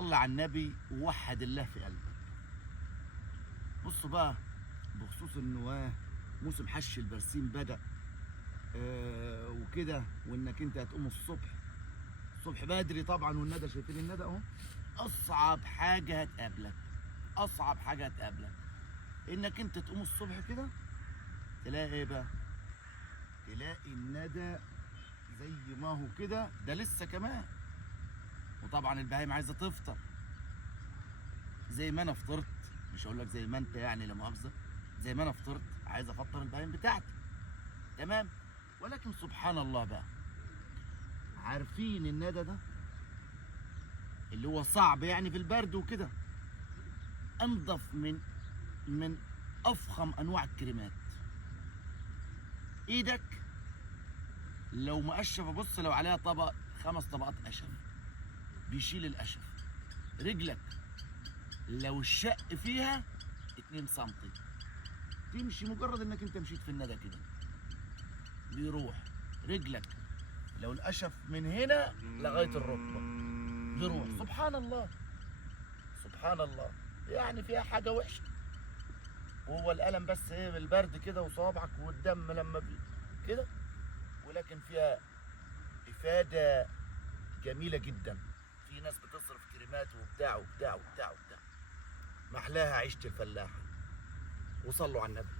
صلي على النبي ووحد الله في قلبك. بصوا بقى بخصوص انه موسم حش البرسيم بدأ وكده، وانك انت هتقوم الصبح بدري طبعا، والندى شايفين الندى اهو. اصعب حاجه هتقابلك انك انت تقوم الصبح كده تلاقي ايه بقى؟ تلاقي الندى زي ما هو كده، ده لسه كمان. وطبعا البهايم عايزه تفطر زي ما انا فطرت، مش هقول لك زي ما انت يعني لا مؤاخذه، زي ما انا فطرت عايز افطر البهايم بتاعتي، تمام. ولكن سبحان الله بقى، عارفين الندى ده اللي هو صعب يعني في البرد وكده، انضف من افخم انواع الكريمات. ايدك لو مقشفه، بص لو عليها 5 طبقات قشف بيشيل القشف. رجلك لو الشق فيها 2 سم، تمشي مجرد انك انت مشيت في الندى كده بيروح. رجلك لو القشف من هنا لغايه الركبه بيروح. سبحان الله. يعني فيها حاجه وحشه، وهو الالم بس ايه بالبرد كده وصوابعك والدم لما كده، ولكن فيها افاده جميله جدا. في ناس بتصرف كريمات وبتاع. محلاها عيشه الفلاحه. وصلوا على النبي.